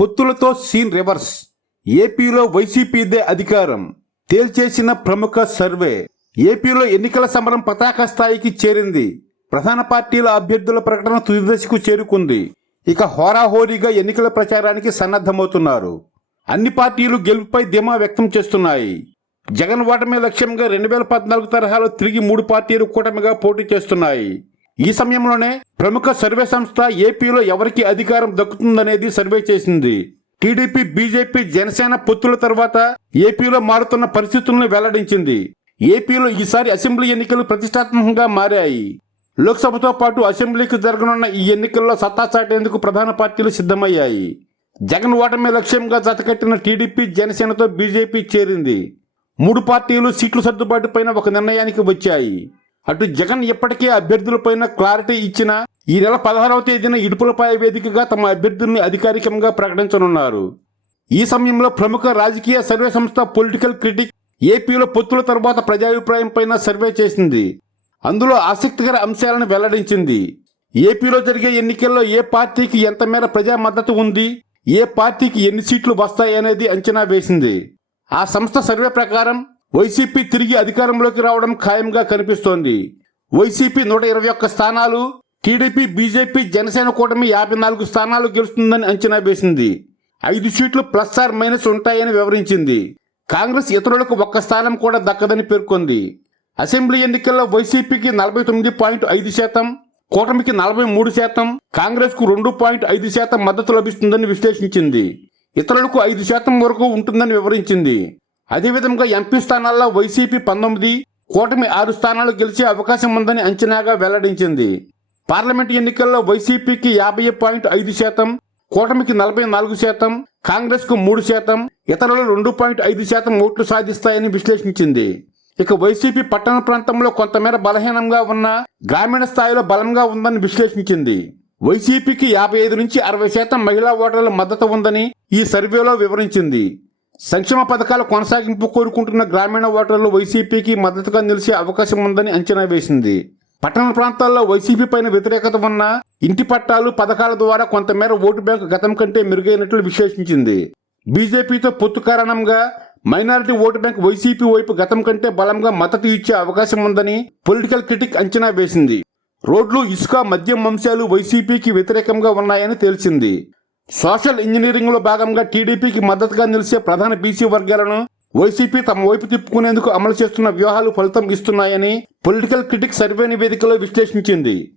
పొత్తులతో scene reverse. ఏపీలో వైసీపీదే అధికారం. తేల్చేసిన ప్రముఖ సర్వే. ఏపీలో ఎన్నికల సమరం పతాక స్థాయికి చేరింది. ప్రధాన పార్టీల అభ్యర్థుల ప్రకటన తుదిదశకు చేరుకుంది. ఇక హోరాహోరీగా ఎన్నికల ప్రచారానికి సన్నద్ధమవుతున్నారు. అన్ని పార్టీలు గెలుపుపై ధీమా వ్యక్తం చేస్తున్నాయి. జగన్ ఓటమి లక్ష్యంగా రెండు వేల పద్నాలుగు తరహాలో తిరిగి మూడు పార్టీలు కూటమిగా పోటీ చేస్తున్నాయి. ఈ సమయంలోనే ప్రముఖ సర్వే సంస్థ ఏపీలో ఎవరికి అధికారం దక్కుతుందనేది సర్వే చేసింది. టీడీపీ బీజేపీ జనసేన పొత్తుల తర్వాత ఏపీలో మారుతున్న పరిస్థితులను వెల్లడించింది. ఏపీలో ఈసారి అసెంబ్లీ ఎన్నికలు ప్రతిష్టాత్మకంగా మారాయి. లోక్సభతో పాటు అసెంబ్లీకి జరగనున్న ఈ ఎన్నికల్లో సత్తా చాటేందుకు ప్రధాన పార్టీలు సిద్ధమయ్యాయి. జగన్ ఓటమి లక్ష్యంగా జతకట్టిన టీడీపీ జనసేనతో బీజేపీ చేరింది. మూడు పార్టీలు సీట్ల సర్దుబాటుపైన ఒక నిర్ణయానికి వచ్చాయి. అటు జగన్ ఇప్పటికే అభ్యర్థులపైన క్లారిటీ ఇచ్చిన ఈ నెల పదహారవ తేదీన ఇడుపులపాయ వేదికగా తమ అభ్యర్థుల్ని అధికారికంగా ప్రకటించనున్నారు. ఈ సమయంలో ప్రముఖ రాజకీయ సర్వే సంస్థ పొలిటికల్ క్రిటిక్ ఏపీలో పొత్తుల తర్వాత ప్రజాభిప్రాయం పైన సర్వే చేసింది. అందులో ఆసక్తికర అంశాలను వెల్లడించింది. ఏపీలో జరిగే ఎన్నికల్లో ఏ పార్టీకి ఎంత మేర ప్రజా మద్దతు ఉంది ఏ పార్టీకి ఎన్ని సీట్లు వస్తాయనేది అంచనా వేసింది. ఆ సంస్థ సర్వే ప్రకారం వైసీపీ తిరిగి అధికారంలోకి రావడం ఖాయంగా కనిపిస్తోంది. వైసీపీ నూట ఇరవై ఒక్క స్థానాలు టీడీపీ బీజేపీ జనసేన కూటమి యాభై నాలుగు స్థానాలు గెలుస్తుందని అంచనా వేసింది. ఐదు సీట్లు ప్లస్ ఆర్ మైనస్ ఉంటాయని వివరించింది. కాంగ్రెస్ ఇతరులకు ఒక్క స్థానం కూడా దక్కదని పేర్కొంది. అసెంబ్లీ ఎన్నికల్లో వైసీపీకి నలభై తొమ్మిది పాయింట్ ఐదు శాతం కూటమికి నలభై మూడు శాతం కాంగ్రెస్కు రెండు పాయింట్ ఐదు శాతం మద్దతు లభిస్తుందని విశ్లేషించింది. ఇతరులకు ఐదు శాతం వరకు ఉంటుందని వివరించింది. అదేవిధంగా ఎంపీ స్థానాల్లో వైసీపీ పంతొమ్మిది కూటమి ఆరు స్థానాలు గెలిచే అవకాశం ఉందని అంచనాగా వెల్లడించింది. పార్లమెంట్ ఎన్నికల్లో వైసీపీకి యాభై పాయింట్ ఐదు శాతం కూటమికి నలభై నాలుగు శాతం కాంగ్రెస్కు మూడు శాతం ఇతరులు రెండు పాయింట్ ఐదు శాతం ఓట్లు సాధిస్తాయని విశ్లేషించింది. ఇక వైసీపీ పట్టణ ప్రాంతంలో కొంతమేర బలహీనంగా ఉన్న గ్రామీణ స్థాయిలో బలంగా ఉందని విశ్లేషించింది. వైసీపీకి యాభై ఐదు నుంచి అరవై శాతం మహిళా ఓటర్ల మద్దతు ఉందని ఈ సర్వేలో వివరించింది. సంక్షేమ పథకాల కొనసాగింపు కోరుకుంటున్న గ్రామీణ ఓటర్లు వైసీపీకి మద్దతుగా నిలిచే అవకాశం ఉందని అంచనా వేసింది. పట్టణ ప్రాంతాల్లో వైసీపీ పైన వ్యతిరేకత ఉన్న ఇంటి పట్టాలు పథకాల ద్వారా కొంతమేర ఓటు బ్యాంకు గతం కంటే మెరుగైనట్లు విశ్లేషించింది. బీజేపీతో పొత్తు కారణంగా మైనారిటీ ఓటు బ్యాంక్ వైసీపీ వైపు గతం కంటే బలంగా మద్దతు ఇచ్చే అవకాశం ఉందని పొలిటికల్ క్రిటిక్ అంచనా వేసింది. రోడ్లు ఇసుక మద్యం అంశాలు వైసీపీకి వ్యతిరేకంగా ఉన్నాయని తేల్చింది. సోషల్ ఇంజనీరింగ్లో భాగంగా టీడీపీకి మద్దతుగా నిలిచే ప్రధాన బీసీ వర్గాలను వైసీపీ తమ వైపు తిప్పుకునేందుకు అమలు చేస్తున్న వ్యూహాలు ఫలితం ఇస్తున్నాయని పొలిటికల్ క్రిటిక్ సర్వే నివేదికలో విశ్లేషించింది.